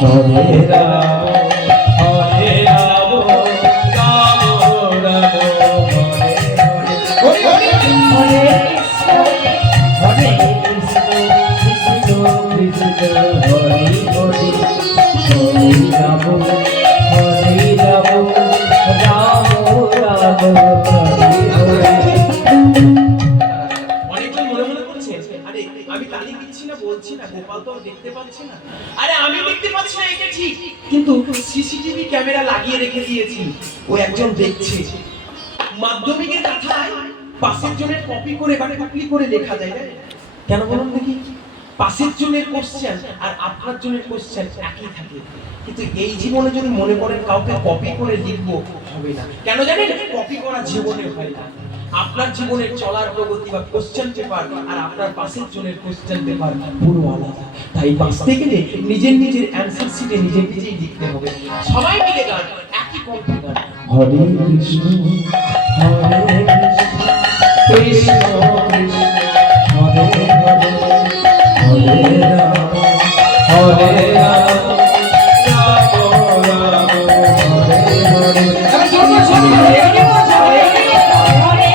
হরে রাম হরে রাম রাম রাম হরে হরে হরে হরে কৃষ্ণ কৃষ্ণ কৃষ্ণ হরে হরে হরে রাম হরে রাম রাম রাম হরে হরে। অনেকজন মনে মনে করছে আরে আমি তালি দিচ্ছি না বলছি না গোপাল তো দেখতে পাচ্ছে না। আরে আমি দেখতে পাচ্ছি না এটা ঠিক, কিন্তু সিসিটিভি ক্যামেরা লাগিয়ে রেখে দিয়েছি, ও একজন দেখছে। মাধ্যমিকের কথায় পাশের জনের কপি করে বা কপি করে লেখা যায় না কেন বলুন দেখি? পাশের জনের কোশ্চেন আর আপনার জনের কোশ্চেন একই থাকে, কিন্তু এই জীবনে যদি মনে করেন কাউকে কপি করে লিখবো হবে না। কেন জানেন? কপি করা জীবনে হয় না। আপনার জীবনের চলার প্রগতি বা কোশ্চেন পেপার আর আপনার পাশের জনের কোশ্চেন পেপার পুরো আলাদা। তাই বাঁচতে গেলে নিজের নিজের অ্যানসার শিটে নিজে নিজেই লিখতে হবে। সবাই মিলে গান, একই কণ্ঠে গান। হরে কৃষ্ণ হরে কৃষ্ণ কৃষ্ণ কৃষ্ণ হরে হরে হরে রাম হরে রাম রাম রাম হরে হরে। হরে কৃষ্ণ কৃষ্ণ কৃষ্ণ হরে হরে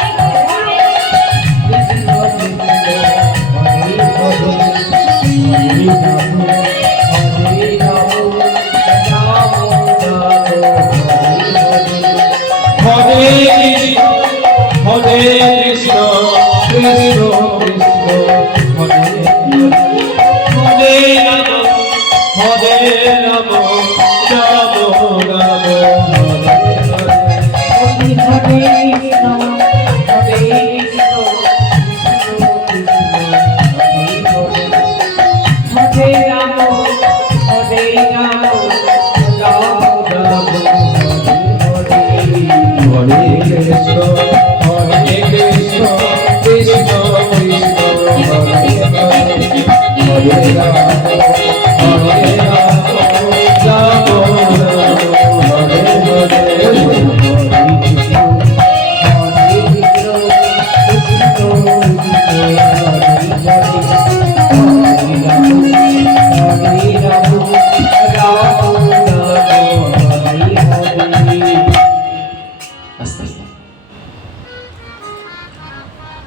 রাম হরে রাম রাম রাম হরে হরে। হরে কৃষ্ণ হরে কৃষ্ণ কৃষ্ণ কৃষ্ণ হরে হরে হরে রাম হরে রাম রাম রাম হরে হরে।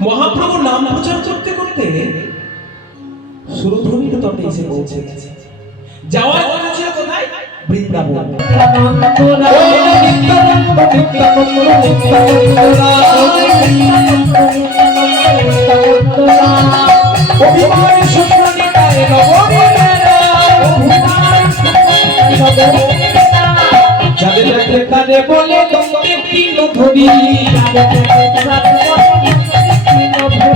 মহাপ্রভুর নাম প্রচার করতে করতে সুরধুনির তটে এসে পৌঁছে গেছে। যাওয়ার কথা ছিল কোথায়? বৃন্দাবন। যাদের দেখলে কানে বলে তোমাকে পিল ধরি,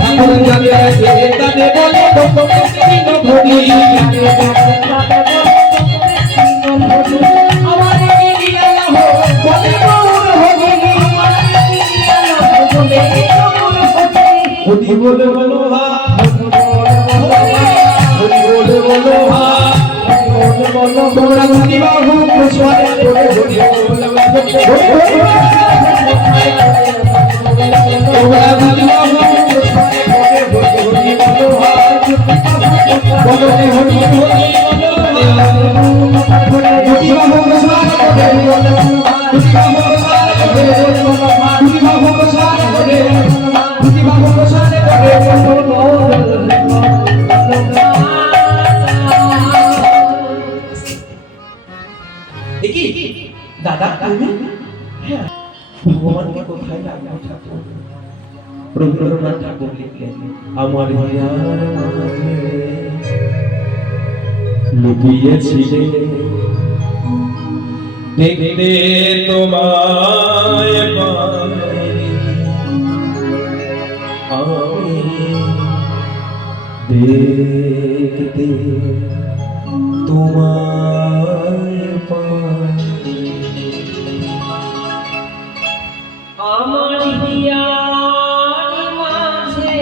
এখন যাদের দেখলে কানে বলে তোমাকে পিল ধরি, আমার এগিয়ে আলো বলে মোর হরি, হরি বলে বলো হা, হরি বলে বলো হা, তোমরা ধনী বাহু প্রসাদ করে হরি তোমরা ধনী বাহু প্রসাদ করে হরি বলো হা, বলো রে হরি হরি বলো হা, ধনী বাহু প্রসাদ করে হরি বলো হা, ধনী বাহু প্রসাদ করে হরি বলো হা, ধনী বাহু প্রসাদ করে ধনী বাহু প্রসাদ করে বলো দাদা তুমি? হ্যাঁ, ভগবানকে কোথায় রাখবো ঠাকুর? রবীন্দ্রনাথ ঠাকুর লিখলেন, আমার হিয়ার মাঝে লুকিয়েছিলে দেখতে তোমায় পাইনি, আমি দেখতে তোমায় পাইনি। আমার হিয়ার মাঝে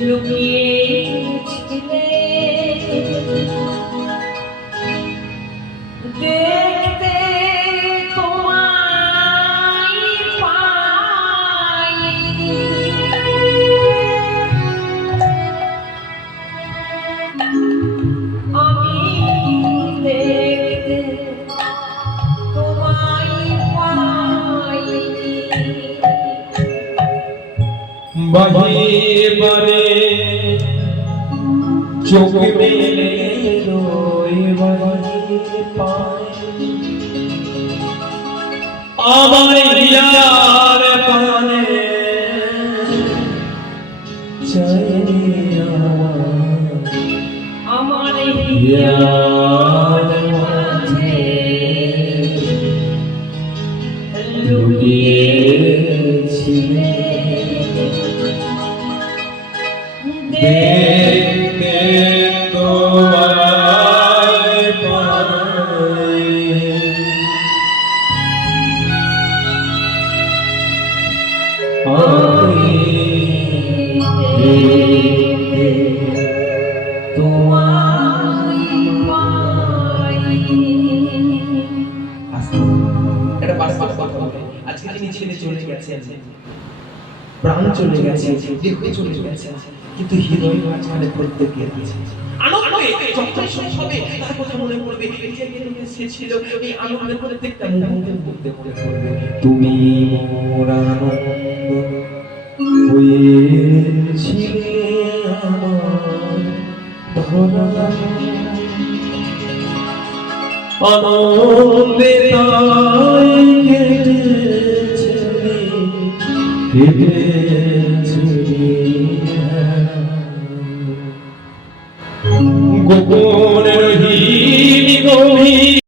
লুকিয়েছিলে দেখতে তোমায় পাইনি, চোখ মেলে রইবারে পায় আমার হিয়ার পানে চাই আমার হিয়ার মাঝে লুকিয়েছিলে দেখতে তোমায় পাই আমি দেখতে তোমায় পাই। এটা বারবার কথা বলে আজকে তিনি ছেড়ে চলে গেছেন, প্রাণ চলে গেছে, দেহ চলে গেছে, কিন্তু হৃদয় মাঝখানে প্রত্যেকে আছে। আনন্দে যখন শেষ হবে তার কথা মনে পড়বে, এই যে সে ছিল, এই আনন্দের প্রত্যেকটা মুহূর্তের মধ্যে মনে পড়বে তুমি মোর আনন্দ হয়েছিলে আমার ধরা। আনন্দে তাই কেটেছে